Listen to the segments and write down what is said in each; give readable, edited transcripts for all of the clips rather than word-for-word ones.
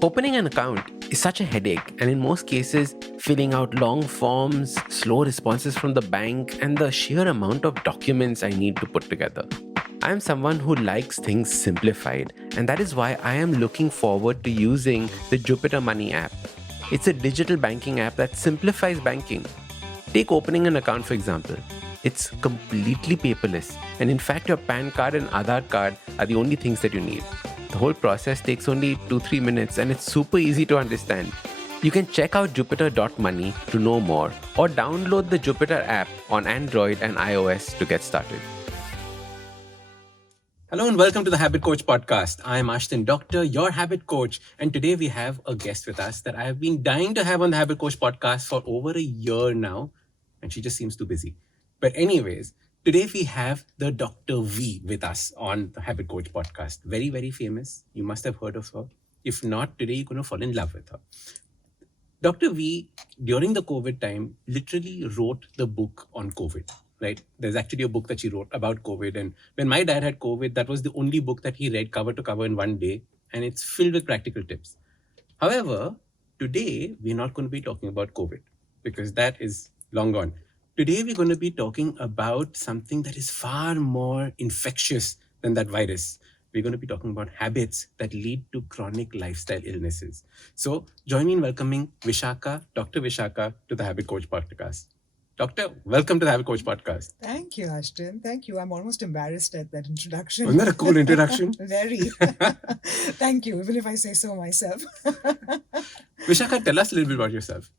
Opening an account is such a headache, and in most cases, filling out long forms, slow responses from the bank, and the sheer amount of documents I need to put together. I am someone who likes things simplified, and that is why I am looking forward to using the Jupiter Money app. It's a digital banking app that simplifies banking. Take opening an account, for example. It's completely paperless, and in fact, your PAN card and Aadhaar card are the only things that you need. The whole process takes only 2-3 minutes, and it's super easy to understand. You can check out jupiter.money to know more, or download the Jupiter app on Android and iOS to get started. Hello and welcome to the Habit Coach podcast. I am Ashdin Doctor, your habit coach, and today we have a guest with us that I have been dying to have on the Habit Coach podcast for over a year now, and she just seems too busy. But anyways, today we have the Dr. V with us on the Habit Coach podcast. Very, very famous. You must have heard of her. If not, today you're going to fall in love with her. Dr. V, during the COVID time, literally wrote the book on COVID, right? There's actually a book that she wrote about COVID. And when my dad had COVID, that was the only book that he read cover to cover in one day. And it's filled with practical tips. However, today we're not going to be talking about COVID because that is long gone. Today, we're going to be talking about something that is far more infectious than that virus. We're going to be talking about habits that lead to chronic lifestyle illnesses. So join me in welcoming Vishakha, Dr. Vishakha, to the Habit Coach podcast. Doctor, welcome to the Habit Coach podcast. Thank you, Ashton. Thank you. I'm almost embarrassed at that introduction. Wasn't that a cool introduction? Very. Thank you, even if I say so myself. Vishakha, tell us a little bit about yourself.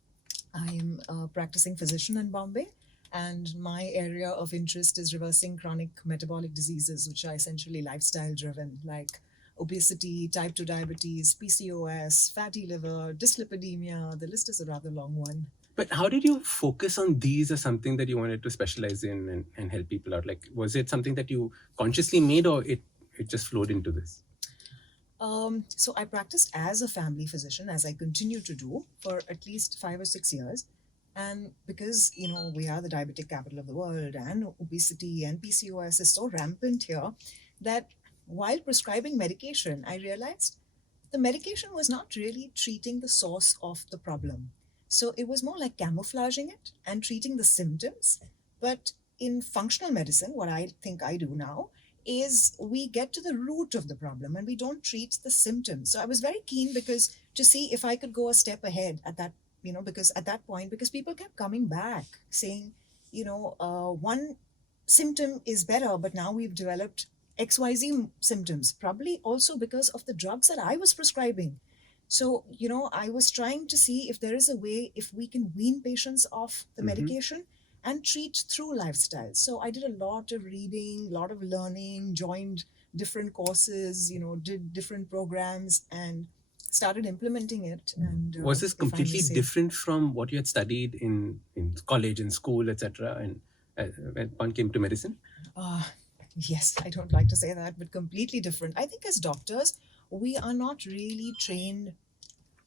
I am a practicing physician in Bombay. And my area of interest is reversing chronic metabolic diseases, which are essentially lifestyle driven, like obesity, type 2 diabetes, PCOS, fatty liver, dyslipidemia. The list is a rather long one. But how did you focus on these as something that you wanted to specialize in and help people out? Like, was it something that you consciously made, or it just flowed into this? So I practiced as a family physician, as I continue to do, for at least 5 or 6 years. And because, we are the diabetic capital of the world, and obesity and PCOS is so rampant here, that while prescribing medication, I realized the medication was not really treating the source of the problem. So it was more like camouflaging it and treating the symptoms. But in functional medicine, what I think I do now is we get to the root of the problem and we don't treat the symptoms. So I was very keen to see if I could go a step ahead at that, because at that point, because people kept coming back saying, one symptom is better, but now we've developed XYZ symptoms, probably also because of the drugs that I was prescribing. So, I was trying to see if there is a way, if we can wean patients off the medication and treat through lifestyle. So I did a lot of reading, a lot of learning, joined different courses, did different programs and started implementing it. And was this completely different from what you had studied in college and school, etc., and when one came to medicine? Yes, I don't like to say that, but completely different. I think as doctors, we are not really trained.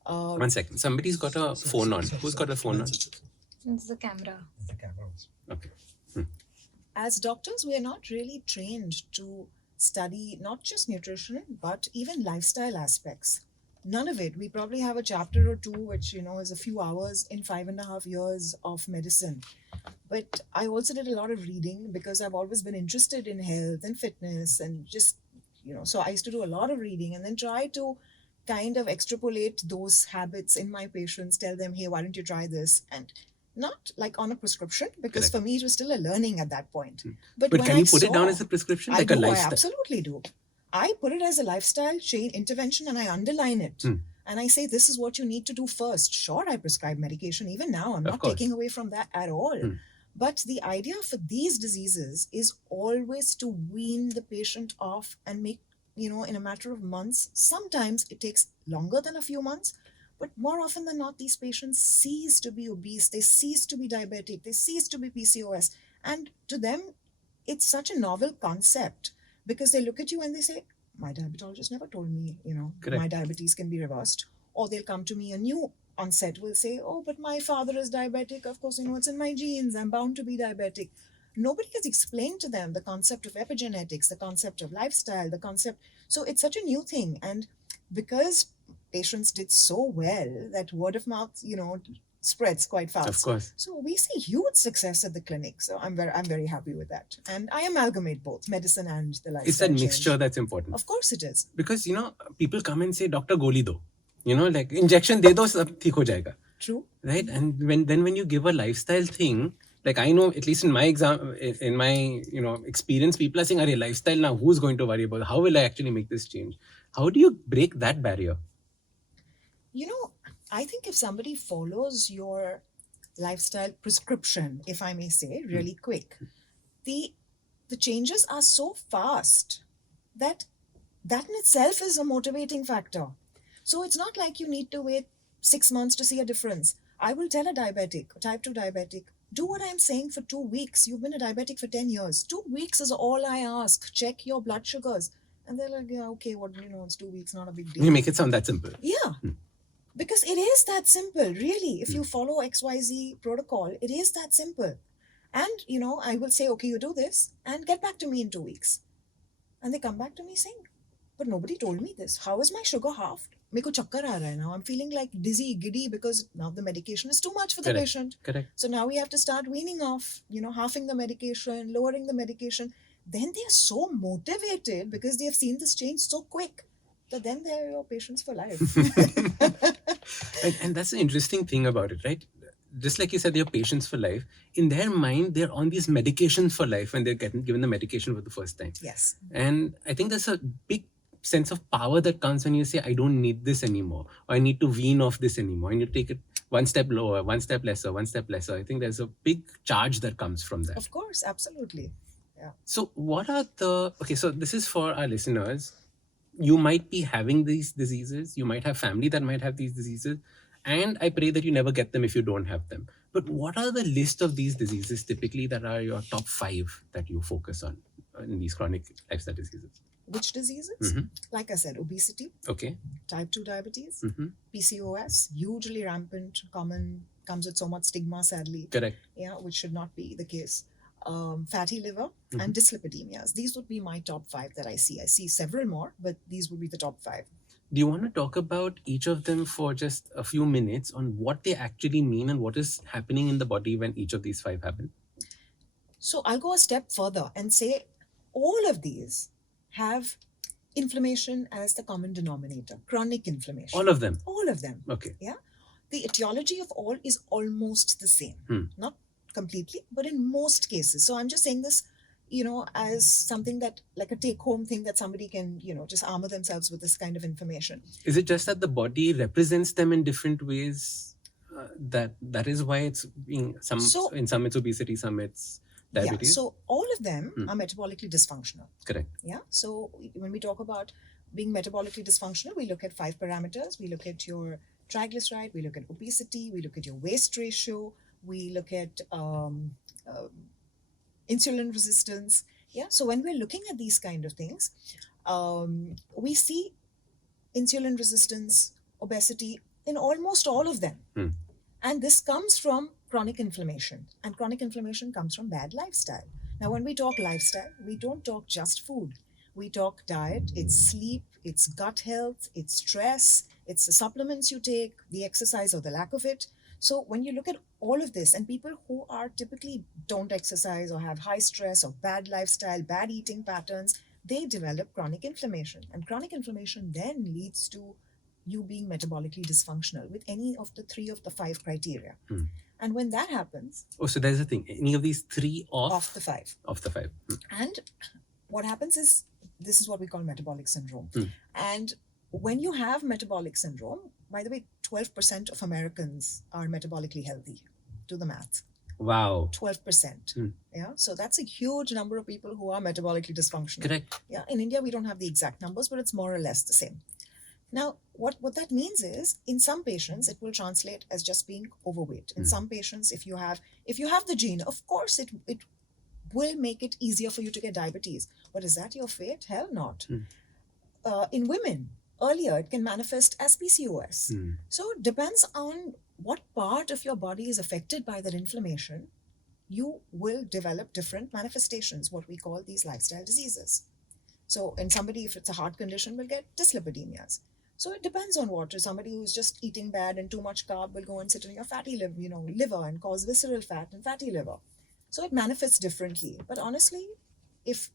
1 second. Somebody's got a phone on. Who's got a phone on? It's the camera. The camera also. Okay. As doctors, we are not really trained to study not just nutrition, but even lifestyle aspects. None of it. We probably have a chapter or two, which, is a few hours in 5.5 years of medicine. But I also did a lot of reading because I've always been interested in health and fitness and just, so I used to do a lot of reading and then try to kind of extrapolate those habits in my patients, tell them, hey, why don't you try this? And not like on a prescription, because for me, it was still a learning at that point. But can you put it down as a prescription? Like a lifestyle? I absolutely do. I put it as a lifestyle chain intervention and I underline it. And I say, this is what you need to do first. Sure, I prescribe medication. Even now, I'm not taking away from that at all. But the idea for these diseases is always to wean the patient off and make, in a matter of months. Sometimes it takes longer than a few months. But more often than not, these patients cease to be obese. They cease to be diabetic. They cease to be PCOS. And to them, it's such a novel concept. Because they look at you and they say, my diabetologist never told me, my diabetes can be reversed. Or they'll come to me, a new onset will say, oh, but my father is diabetic. Of course, it's in my genes. I'm bound to be diabetic. Nobody has explained to them the concept of epigenetics, the concept of lifestyle, the concept. So it's such a new thing. And because patients did so well that word of mouth, spreads quite fast. Of course. So we see huge success at the clinic. So I'm very happy with that. And I amalgamate both medicine and the lifestyle. It's that change. mixture that's important. Of course it is. Because, people come and say, Doctor, goli do. Like injection de do, sab theek ho jayega. True. Right? And when you give a lifestyle thing, like I know, at least in my experience, people are saying, "Arey, lifestyle now, who's going to worry about it? How will I actually make this change?" How do you break that barrier? I think if somebody follows your lifestyle prescription, if I may say, really quick, the changes are so fast that in itself is a motivating factor. So it's not like you need to wait 6 months to see a difference. I will tell a diabetic, type 2 diabetic, do what I'm saying for 2 weeks. You've been a diabetic for 10 years. 2 weeks is all I ask. Check your blood sugars. And they're like, yeah, okay, it's 2 weeks, not a big deal. You make it sound that simple. Yeah. Because it is that simple, really. If you follow XYZ protocol, it is that simple. And, I will say, okay, you do this and get back to me in 2 weeks. And they come back to me saying, but nobody told me this. How is my sugar halved? Meko chakkar aa raha hai now. I'm feeling like dizzy, giddy because now the medication is too much for the patient. Correct. So now we have to start weaning off, halving the medication, lowering the medication. Then they're so motivated because they have seen this change so quick. But then they're your patients for life. and that's the interesting thing about it, right? Just like you said, they're patients for life. In their mind, they're on these medications for life when they're given the medication for the first time. Yes. And I think there's a big sense of power that comes when you say, I don't need this anymore, or I need to wean off this anymore. And you take it one step lower, one step lesser, one step lesser. I think there's a big charge that comes from that. Of course, absolutely. Yeah. So what are so this is for our listeners. You might be having these diseases. You might have family that might have these diseases. And I pray that you never get them if you don't have them. But what are the list of these diseases typically that are your top 5 that you focus on in these chronic lifestyle diseases? Which diseases? Mm-hmm. Like I said, obesity. Okay. Type 2 diabetes. Mm-hmm. PCOS, hugely rampant, common, comes with so much stigma, sadly. Correct. Yeah, which should not be the case. Fatty liver and dyslipidemias. These would be my top 5 that I see. I see several more, but these would be the top 5. Do you want to talk about each of them for just a few minutes on what they actually mean and what is happening in the body when each of these 5 happen? So I'll go a step further and say all of these have inflammation as the common denominator, chronic inflammation. All of them? All of them. Okay. Yeah. The etiology of all is almost the same. Not completely, but in most cases. So I'm just saying this, as something that, like a take-home thing that somebody can, just armor themselves with this kind of information. Is it just that the body represents them in different ways? That is why it's being in some it's obesity, some it's diabetes. Yeah, so all of them are metabolically dysfunctional. Correct. Yeah. So when we talk about being metabolically dysfunctional, we look at 5 parameters. We look at your triglyceride, we look at obesity, we look at your waist ratio, we look at insulin resistance. Yeah. So when we're looking at these kind of things, we see insulin resistance, obesity in almost all of them. And this comes from chronic inflammation. And chronic inflammation comes from bad lifestyle. Now, when we talk lifestyle, we don't talk just food. We talk diet, it's sleep, it's gut health, it's stress, it's the supplements you take, the exercise or the lack of it. So when you look at all of this, and people who are typically don't exercise or have high stress or bad lifestyle, bad eating patterns, they develop chronic inflammation. And chronic inflammation then leads to you being metabolically dysfunctional with any of the 3 of the 5 criteria. And when that happens... Oh, so there's a thing. Any of these 3 off the 5. Off the 5. And what happens is, this is what we call metabolic syndrome. And when you have metabolic syndrome, by the way, 12% of Americans are metabolically healthy. Do the math. Wow. 12%. Yeah. So that's a huge number of people who are metabolically dysfunctional. Correct. Yeah. In India, we don't have the exact numbers, but it's more or less the same. Now, what that means is, in some patients, it will translate as just being overweight. In some patients, if you have the gene, of course, it will make it easier for you to get diabetes. But is that your fate? Hell not. In women, earlier, it can manifest as PCOS. So it depends on what part of your body is affected by that inflammation. you will develop different manifestations, what we call these lifestyle diseases. So in somebody, if it's a heart condition, will get dyslipidemias. So it depends on what. Somebody who's just eating bad and too much carb will go and sit in your fatty liver and cause visceral fat and fatty liver. So it manifests differently. But honestly, if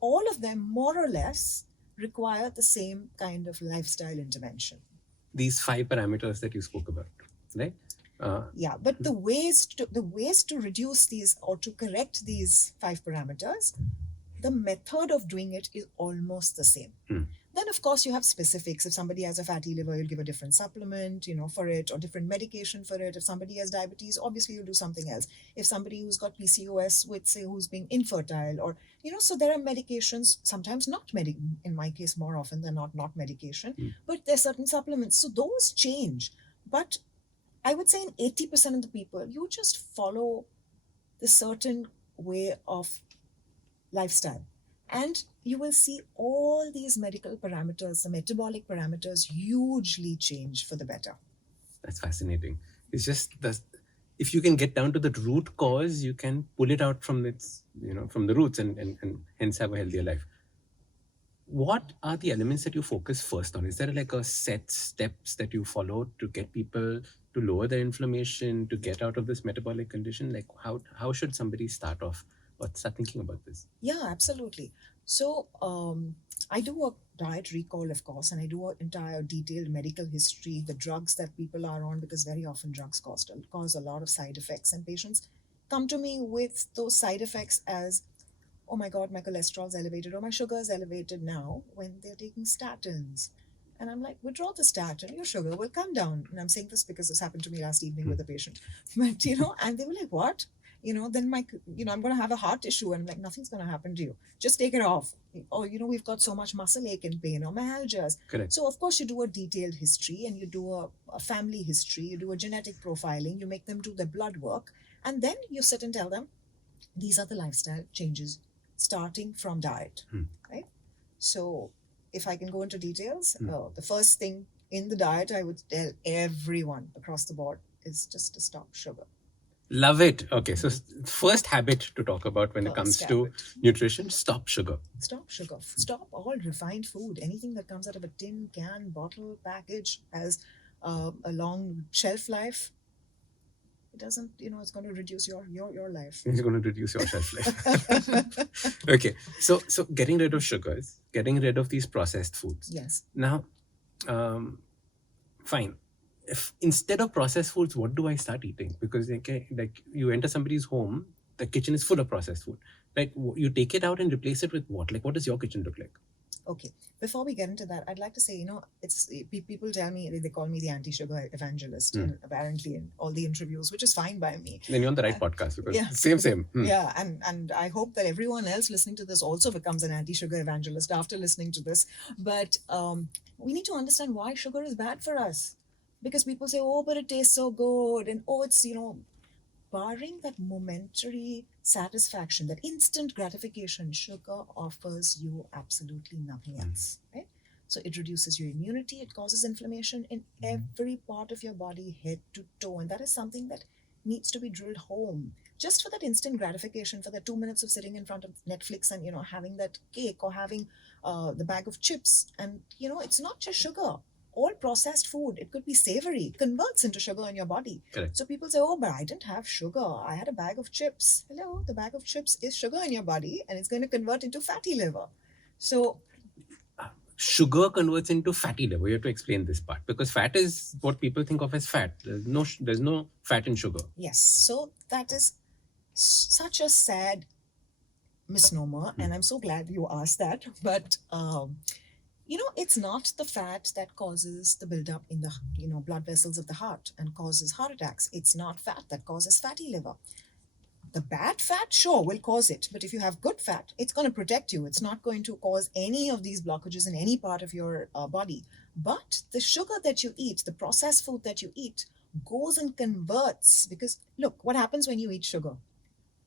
all of them more or less require the same kind of lifestyle intervention. These 5 parameters that you spoke about, right? Yeah, but the ways to reduce these or to correct these 5 parameters, the method of doing it is almost the same. Then of course you have specifics. If somebody has a fatty liver, you'll give a different supplement, for it, or different medication for it. If somebody has diabetes, obviously you'll do something else. If somebody who's got PCOS with, say, who's being infertile, or so there are medications, sometimes not in my case more often than not medication, but there's certain supplements. So those change. But I would say in 80% of the people, you just follow the certain way of lifestyle. And you will see all these medical parameters, the metabolic parameters, hugely change for the better. That's fascinating. It's just if you can get down to the root cause, you can pull it out from its, from the roots and hence have a healthier life. What are the elements that you focus first on? Is there like a set steps that you follow to get people to lower their inflammation, to get out of this metabolic condition? Like how should somebody start off or start thinking about this? Yeah, absolutely. So I do a diet recall, of course, and I do an entire detailed medical history, the drugs that people are on, because very often drugs cause a lot of side effects, and patients come to me with those side effects as, oh my God, my cholesterol's elevated or my sugar is elevated now, when they're taking statins. And I'm like, withdraw the statin, your sugar will come down. And I'm saying this because this happened to me last evening with a patient. But, and they were like, what? Then I'm going to have a heart issue. And I'm like, nothing's going to happen to you. Just take it off. Or, we've got so much muscle ache and pain or myalgias. Correct. So, of course, you do a detailed history and you do a family history. You do a genetic profiling. You make them do their blood work. And then you sit and tell them, these are the lifestyle changes starting from diet, right? So if I can go into details, the first thing in the diet I would tell everyone across the board is just to stop sugar. Love it. Okay, so first habit to talk about when it comes to nutrition, stop sugar. Stop sugar. Stop all refined food. Anything that comes out of a tin, can, bottle, package has a long shelf life. It doesn't, it's going to reduce your life. It's going to reduce your shelf life. Okay, so getting rid of sugars, getting rid of these processed foods. Yes. Now, fine. If instead of processed foods, what do I start eating? Because like you enter somebody's home, the kitchen is full of processed food. Like you take it out and replace it with what? Like what does your kitchen look like? Okay. Before we get into that, I'd like to say, it's people tell me, they call me the anti-sugar evangelist, and apparently in all the interviews, which is fine by me. Then you're on the right podcast because same. Yeah, and I hope that everyone else listening to this also becomes an anti-sugar evangelist after listening to this. But we need to understand why sugar is bad for us. Because people say, oh, but it tastes so good, and oh, it's, barring that momentary satisfaction, that instant gratification, sugar offers you absolutely nothing else, right? So it reduces your immunity, it causes inflammation in every part of your body, head to toe, and that is something that needs to be drilled home. Just for that instant gratification, for the 2 minutes of sitting in front of Netflix and, having that cake or having the bag of chips. And, it's not just sugar. All processed food, it could be savory, converts into sugar in your body. Correct. So people say, oh, but I didn't have sugar. I had a bag of chips. Hello, the bag of chips is sugar in your body and it's going to convert into fatty liver. So sugar converts into fatty liver. You have to explain this part because fat is what people think of as fat. There's no fat in sugar. Yes. So that is such a sad misnomer. And I'm so glad you asked that. But it's not the fat that causes the buildup in the, blood vessels of the heart and causes heart attacks. It's not fat that causes fatty liver. The bad fat, sure, will cause it. But if you have good fat, it's going to protect you. It's not going to cause any of these blockages in any part of your body. But the sugar that you eat, the processed food that you eat, goes and converts. Because look, what happens when you eat sugar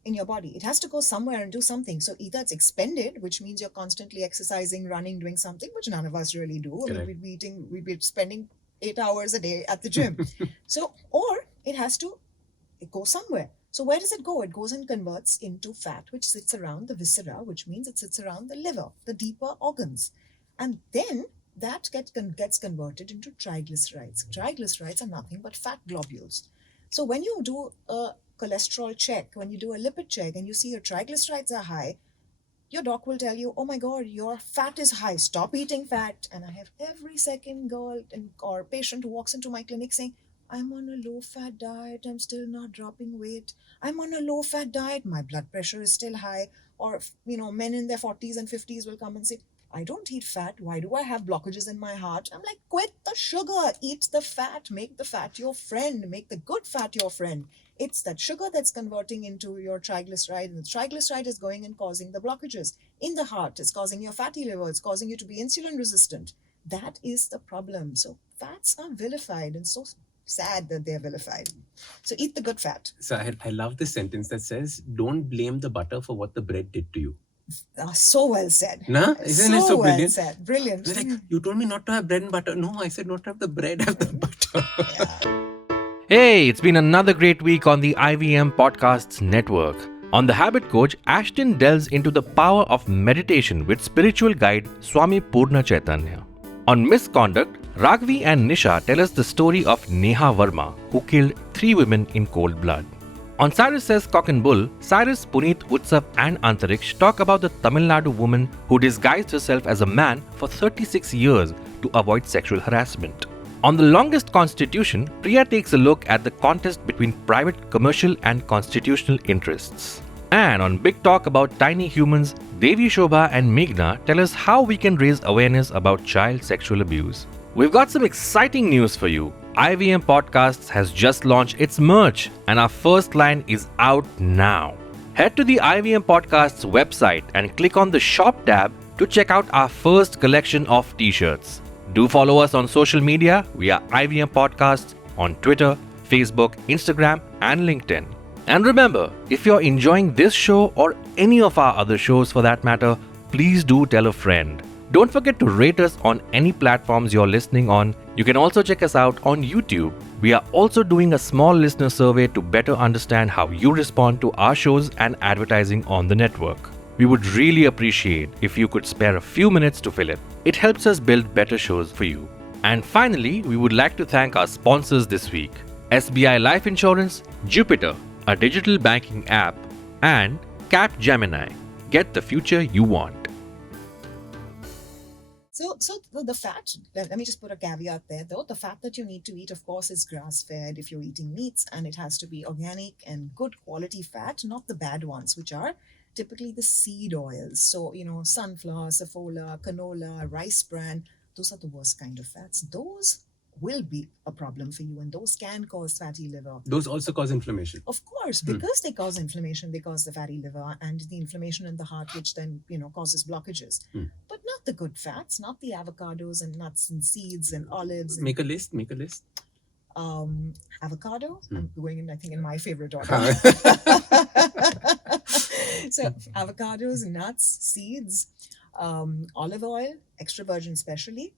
in your body? It has to go somewhere and do something. So either it's expended, which means you're constantly exercising, running, doing something, which none of us really do. I mean, we'd be spending 8 hours a day at the gym. So, or it has to go somewhere. So So where does it go? It goes and converts into fat, which sits around the viscera, which means it sits around the liver, the deeper organs. And then that gets converted into triglycerides. Triglycerides are nothing but fat globules. So when you do a cholesterol check, when you do a lipid check and you see your triglycerides are high, your doc will tell you, oh my God, your fat is high. Stop eating fat. And I have every second girl or patient who walks into my clinic saying, I'm on a low fat diet. I'm still not dropping weight. I'm on a low fat diet. My blood pressure is still high. Or, men in their 40s and 50s will come and say, I don't eat fat. Why do I have blockages in my heart? I'm like, quit the sugar, eat the fat, make the fat your friend, make the good fat your friend. It's that sugar that's converting into your triglyceride, and the triglyceride is going and causing the blockages in the heart. It's causing your fatty liver. It's causing you to be insulin resistant. That is the problem. So fats are vilified, and so sad that they're vilified. So eat the good fat. So I love this sentence that says, don't blame the butter for what the bread did to you. So well said. Nah? Isn't it so well brilliant? said. Brilliant. They're like, you told me not to have bread and butter. No, I said not to have the bread, have the butter. Hey, it's been another great week on the IVM Podcasts Network. On The Habit Coach, Ashdin delves into the power of meditation with spiritual guide Swami Purna Chaitanya. On Misconduct, Raghavi and Nisha tell us the story of Neha Verma, who killed 3 women in cold blood. On Cyrus Says Cock and Bull, Cyrus, Puneet, Utsav and Antariksh talk about the Tamil Nadu woman who disguised herself as a man for 36 years to avoid sexual harassment. On The Longest Constitution, Priya takes a look at the contest between private, commercial and constitutional interests. And on Big Talk About Tiny Humans, Devi Shobha and Meghna tell us how we can raise awareness about child sexual abuse. We've got some exciting news for you. IVM Podcasts has just launched its merch and our first line is out now. Head to the IVM Podcasts website and click on the shop tab to check out our first collection of t-shirts. Do follow us on social media. We are IVM Podcasts on Twitter, Facebook, Instagram and LinkedIn. And remember, if you're enjoying this show or any of our other shows for that matter, please do tell a friend. Don't forget to rate us on any platforms you're listening on. You can also check us out on YouTube. We are also doing a small listener survey to better understand how you respond to our shows and advertising on the network. We would really appreciate if you could spare a few minutes to fill it. It helps us build better shows for you. And finally, we would like to thank our sponsors this week: SBI Life Insurance, Jupiter, a digital banking app, and Capgemini. Get the future you want. So the fat, let me just put a caveat there though. The fat that you need to eat, of course, is grass-fed if you're eating meats, and it has to be organic and good quality fat, not the bad ones, which are typically the seed oils. So, sunflower, safflower, canola, rice bran, those are the worst kind of fats. Those will be a problem for you, and those can cause fatty liver. Those also cause inflammation. Of course, because they cause inflammation, they cause the fatty liver and the inflammation in the heart, which then, causes blockages. But not the good fats, not the avocados and nuts and seeds and olives. And, Make a list. avocado, I'm going in, I think, in my favorite order. So avocados, nuts, seeds, olive oil, extra virgin specially.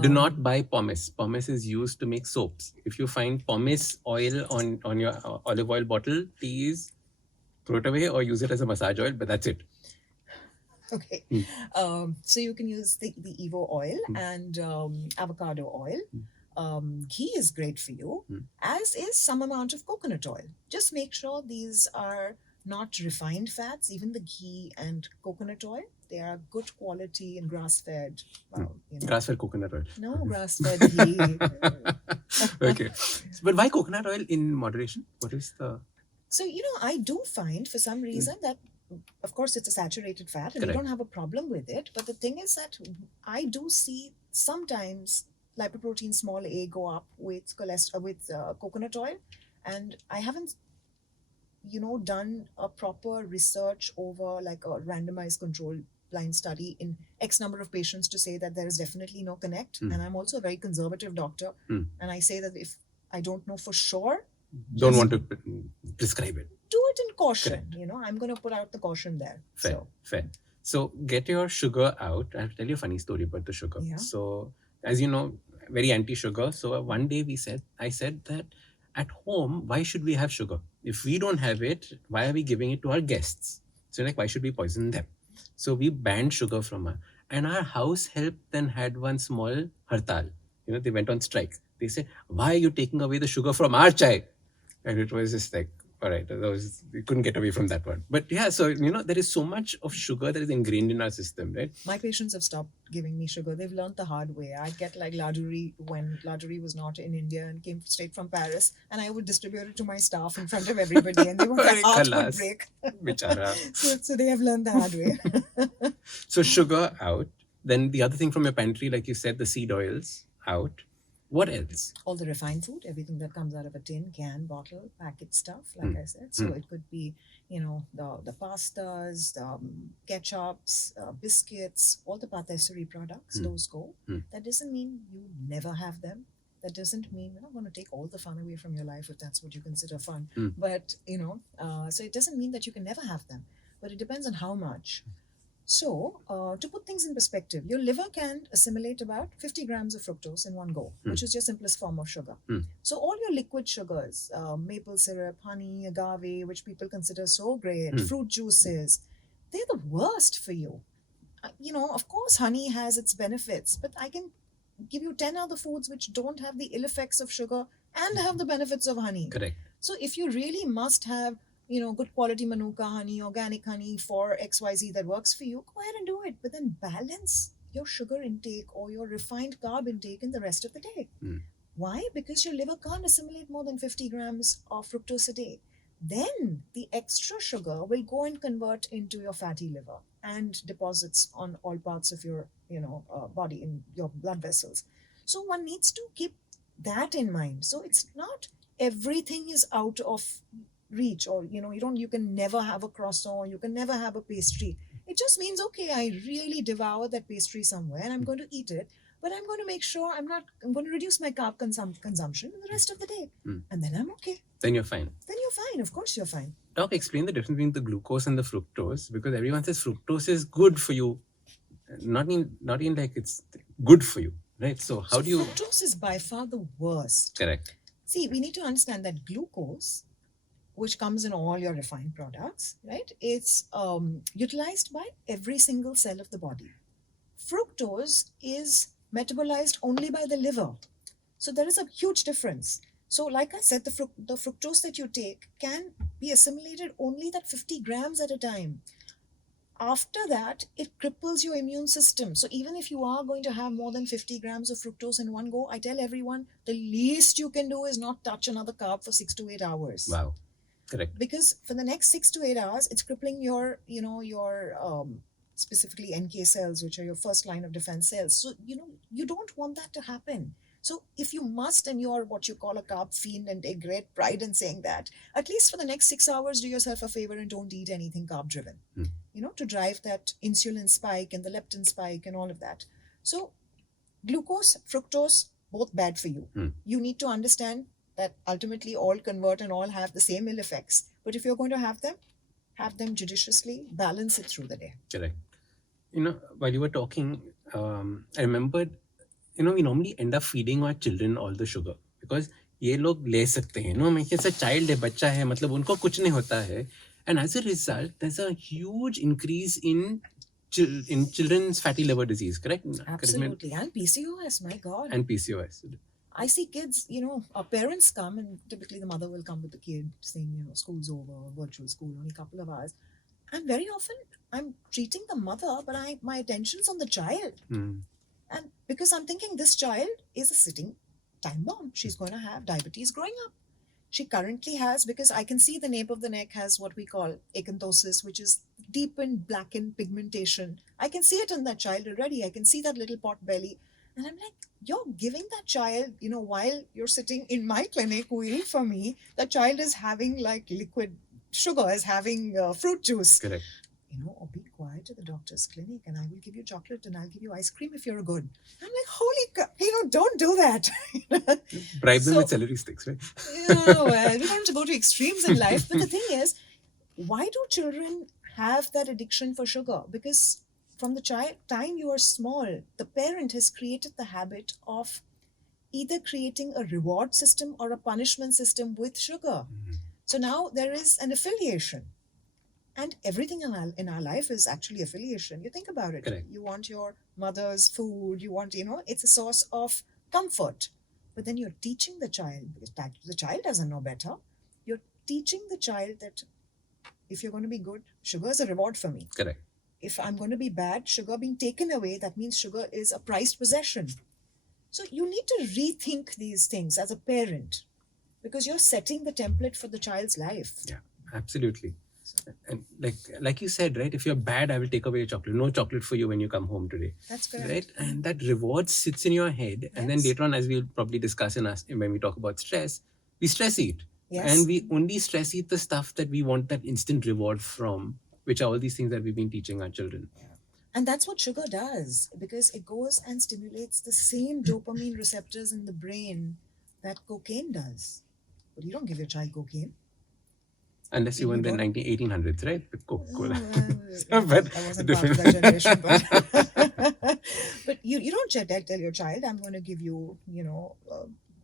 Do not buy pomace. Pomace is used to make soaps. If you find pomace oil on your olive oil bottle, please throw it away or use it as a massage oil, but that's it. Okay. So you can use the Evo oil and avocado oil. Ghee is great for you, as is some amount of coconut oil. Just make sure these are not refined fats, even the ghee and coconut oil. They are good quality and grass-fed. Grass-fed coconut oil. No, grass-fed ghee. Okay. But why coconut oil in moderation? What is the... So, I do find for some reason that, of course, it's a saturated fat and Correct. we don't have a problem with it. But the thing is that I do see sometimes lipoprotein small a go up with coconut oil. And I haven't done a proper research over like a randomized control blind study in X number of patients to say that there is definitely no connect. And I'm also a very conservative doctor. And I say that if I don't know for sure, don't want to prescribe it. Do it in caution. I'm going to put out the caution there. Fair. So get your sugar out. I'll tell you a funny story about the sugar. Yeah. So as you know, very anti-sugar. So one day I said that at home, why should we have sugar? If we don't have it, why are we giving it to our guests? So like, why should we poison them? So we banned sugar from her. And our house help then had one small hartal. They went on strike. They said, why are you taking away the sugar from our chai? And it was just like, all right, we couldn't get away from that one. But yeah, so, there is so much of sugar that is ingrained in our system, right? My patients have stopped giving me sugar. They've learned the hard way. I'd get like laduri when laduri was not in India and came straight from Paris, and I would distribute it to my staff in front of everybody, and they would, their heart would break. Bichara. So they have learned the hard way. So sugar out. Then the other thing from your pantry, like you said, the seed oils out. What else? All the refined food, everything that comes out of a tin, can, bottle, packet stuff, like I said. So it could be, the pastas, the ketchups, biscuits, all the patisserie products, those go. That doesn't mean you never have them. That doesn't mean we're not going to take all the fun away from your life if that's what you consider fun. But, so it doesn't mean that you can never have them. But it depends on how much. So, to put things in perspective, your liver can assimilate about 50 grams of fructose in one go, which is your simplest form of sugar. So, all your liquid sugars, maple syrup, honey, agave, which people consider so great, fruit juices, they're the worst for you. Of course, honey has its benefits, but I can give you 10 other foods which don't have the ill effects of sugar and have the benefits of honey. Correct. So, if you really must have good quality Manuka honey, organic honey for XYZ that works for you, go ahead and do it. But then balance your sugar intake or your refined carb intake in the rest of the day. Why? Because your liver can't assimilate more than 50 grams of fructose a day. Then the extra sugar will go and convert into your fatty liver and deposits on all parts of your body, in your blood vessels. So one needs to keep that in mind. So it's not everything is out of reach, or you can never have a croissant, you can never have a pastry. It just means, okay, I really devour that pastry somewhere and I'm going to eat it, but I'm going to make sure I'm going to reduce my carb consumption in the rest of the day, and then I'm okay. Then you're fine. Of course you're fine. Doc, explain the difference between the glucose and the fructose, because everyone says fructose is good for you, not in like it's good for you, right? So how do you... Fructose is by far the worst. Correct. See, we need to understand that glucose, which comes in all your refined products, right? It's utilized by every single cell of the body. Fructose is metabolized only by the liver. So there is a huge difference. So like I said, the fructose that you take can be assimilated only that 50 grams at a time. After that, it cripples your immune system. So even if you are going to have more than 50 grams of fructose in one go, I tell everyone, the least you can do is not touch another carb for 6 to 8 hours. Wow. Correct. Because for the next 6 to 8 hours, it's crippling your specifically NK cells, which are your first line of defense cells. So, you don't want that to happen. So if you must, and you're what you call a carb fiend and take great pride in saying that, at least for the next 6 hours, do yourself a favor and don't eat anything carb driven, to drive that insulin spike and the leptin spike and all of that. So glucose, fructose, both bad for you. You need to understand that ultimately all convert and all have the same ill effects. But if you're going to have them judiciously, balance it through the day. Correct. While you were talking, I remembered, we normally end up feeding our children all the sugar because ये लोग ले सकते हैं, मैं कैसा child है, बच्चा है, मतलब उनको कुछ नहीं होता है. And as a result, there's a huge increase in children's fatty liver disease, correct? Absolutely. And PCOS, my God. And PCOS. I see kids, our parents come and typically the mother will come with the kid saying, school's over, virtual school, only a couple of hours. And very often I'm treating the mother, but my attention's on the child. And because I'm thinking this child is a sitting time bomb. She's going to have diabetes growing up. She currently has, because I can see the nape of the neck has what we call acanthosis, which is deepened, blackened pigmentation. I can see it in that child already. I can see that little pot belly. And I'm like, you're giving that child, while you're sitting in my clinic waiting for me, that child is having like liquid sugar, is having fruit juice. Correct. Or be quiet at the doctor's clinic and I will give you chocolate and I'll give you ice cream if you're good. I'm like, holy God, don't do that. Bribe them with celery sticks, right? Well, we don't have to go to extremes in life. But the thing is, why do children have that addiction for sugar? Because from the time you are small, the parent has created the habit of either creating a reward system or a punishment system with sugar. So now there is an affiliation. And everything in our life is actually affiliation. You think about it. Correct. You want your mother's food, you want, it's a source of comfort. But then you're teaching the child, because the child doesn't know better. You're teaching the child that if you're going to be good, sugar is a reward for me. Correct. If I'm going to be bad, sugar being taken away, that means sugar is a prized possession. So you need to rethink these things as a parent, because you're setting the template for the child's life. Yeah, absolutely. And like you said, right? If you're bad, I will take away your chocolate. No chocolate for you when you come home today. That's correct. Right? And that reward sits in your head. And then Yes. later on, as we'll probably discuss when we talk about stress, we stress eat. Yes. And we only stress eat the stuff that we want that instant reward from, which are all these things that we've been teaching our children. And that's what sugar does, because it goes and stimulates the same dopamine receptors in the brain that cocaine does. But you don't give your child cocaine. Unless you were in the don't- 1800s, right? With Coca-Cola. But I wasn't part of that generation. But you don't tell your child, I'm going to give you,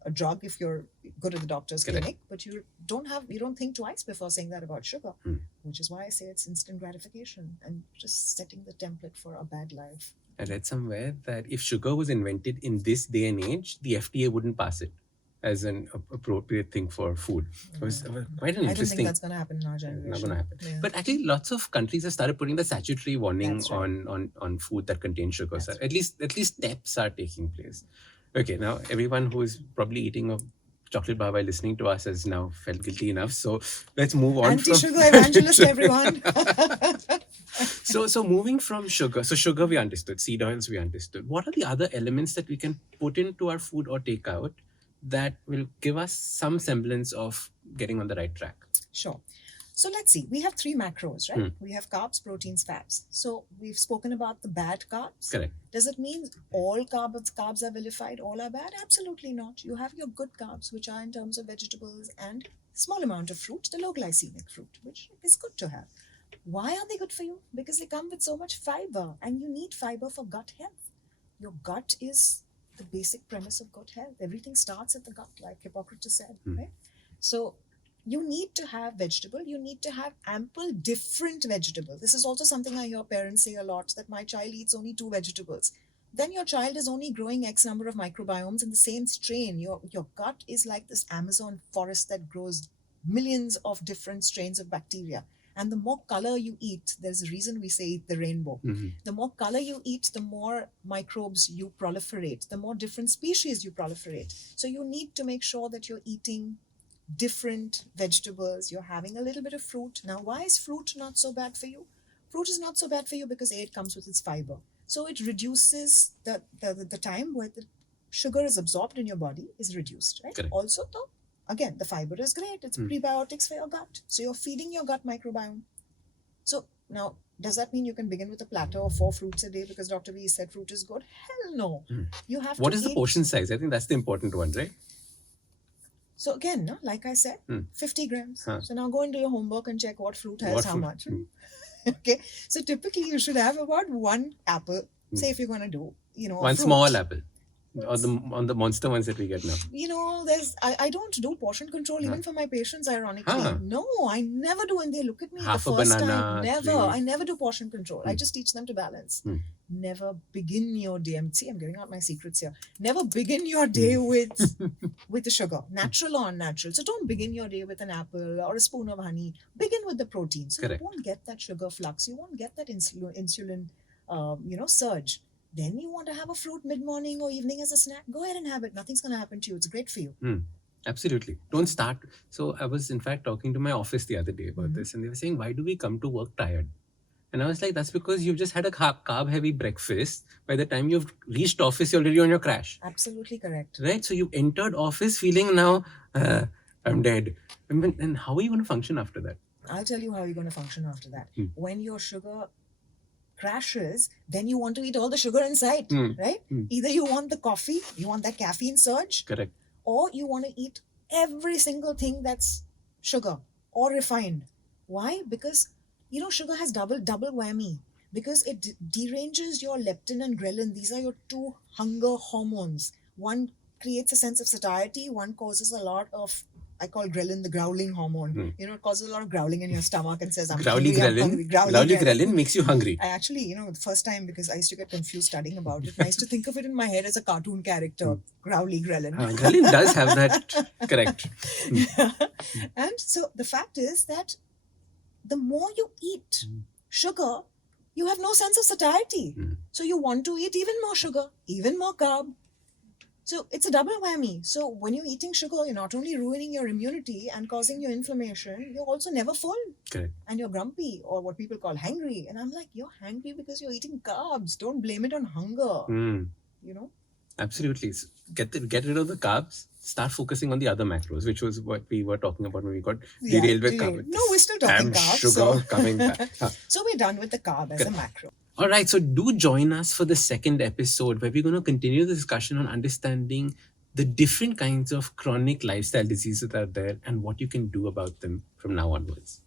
a drug if you're good at the doctor's Correct. clinic. But you don't think twice before saying that about sugar, which is why I say it's instant gratification and just setting the template for a bad life. I read somewhere that if sugar was invented in this day and age, the FDA wouldn't pass it as an appropriate thing for food. It was quite an I don't interesting. think that's going to happen in our generation. Not going to happen. Yeah. But actually, lots of countries have started putting the statutory warning That's right. on food that contains sugar. That's So right. at least steps are taking place. Okay, now everyone who is probably eating a chocolate bar while listening to us has now felt guilty enough. So let's move on. Anti-sugar evangelist, everyone. So moving from sugar. So sugar we understood. Seed oils we understood. What are the other elements that we can put into our food or take out that will give us some semblance of getting on the right track? Sure. So let's see. We have 3 macros, right? We have carbs, proteins, fats. So we've spoken about the bad carbs. Correct. Does it mean all carbs are vilified, all are bad? Absolutely not. You have your good carbs, which are in terms of vegetables and small amount of fruit, the low glycemic fruit, which is good to have. Why are they good for you? Because they come with so much fiber, and you need fiber for gut health. Your gut is the basic premise of good health. Everything starts at the gut, like Hippocrates said, right? So you need to have vegetable. You need to have ample different vegetables. This is also something I hear parents say a lot, that my child eats only 2 vegetables. Then your child is only growing X number of microbiomes in the same strain. Your gut is like this Amazon forest that grows millions of different strains of bacteria. And the more color you eat, there's a reason we say eat the rainbow. The more color you eat, the more microbes you proliferate, the more different species you proliferate. So you need to make sure that you're eating different vegetables, you're having a little bit of fruit. Now, why is fruit not so bad for you? Fruit is not so bad for you because it comes with its fiber. So it reduces the time where the sugar is absorbed in your body is reduced, right? Correct. Also, though, again, the fiber is great. It's prebiotics for your gut. So you're feeding your gut microbiome. So now, does that mean you can begin with a platter of 4 fruits a day because Dr. V said fruit is good? Hell no. You have What to is the eat- portion size? I think that's the important one, right? So again, no, like I said, 50 grams. Huh. So now go into your homework and check what fruit has What how fruit? much. Okay. So typically you should have about 1 apple. Say if you're going to do, One fruit. small apple. Or on the monster ones that we get now. I don't do portion control even for my patients, ironically. Huh. No, I never do. And they look at me Half a the first banana, time. Never. 3. I never do portion control. I just teach them to balance. Never begin your day. See, I'm giving out my secrets here. Never begin your day with the sugar, natural or unnatural. So don't begin your day with an apple or a spoon of honey. Begin with the protein. So Correct. you won't get that sugar flux. You won't get that insulin surge. Then you want to have a fruit mid-morning or evening as a snack, go ahead and have it. Nothing's going to happen to you. It's great for you. Absolutely. Don't start. So I was in fact talking to my office the other day about this, and they were saying, why do we come to work tired? And I was like, that's because you've just had a carb-heavy breakfast. By the time you've reached office, you're already on your crash. Absolutely correct. Right? So you entered office feeling now, I'm dead. And how are you going to function after that? I'll tell you how you're going to function after that. When your sugar crashes, then you want to eat all the sugar inside, right? Either you want the coffee, you want that caffeine surge, Correct. or you want to eat every single thing that's sugar or refined. Why? Because, sugar has double whammy. Because it deranges your leptin and ghrelin. These are your 2 hunger hormones. One creates a sense of satiety. One causes a lot of I call ghrelin the growling hormone. You know, it causes a lot of growling in your stomach and says, I'm Growly hungry, I'm ghrelin. hungry. Growly ghrelin makes you hungry. I actually, you know, the first time, because I used to get confused studying about it, and I used to think of it in my head as a cartoon character, Growly Ghrelin. Ghrelin does have that, correct. And so the fact is that the more you eat sugar, you have no sense of satiety. So you want to eat even more sugar, even more carb. So it's a double whammy. So when you're eating sugar, you're not only ruining your immunity and causing your inflammation, you're also never full. Correct. And you're grumpy, or what people call hangry. And I'm like, you're hangry because you're eating carbs. Don't blame it on hunger. You know? Absolutely. So get rid of the carbs. Start focusing on the other macros, which was what we were talking about when we got derailed with carbs. No, we're still talking carbs. Sugar coming back. So we're done with the carb as a macro. All right, so do join us for the second episode where we're going to continue the discussion on understanding the different kinds of chronic lifestyle diseases that are there and what you can do about them from now onwards.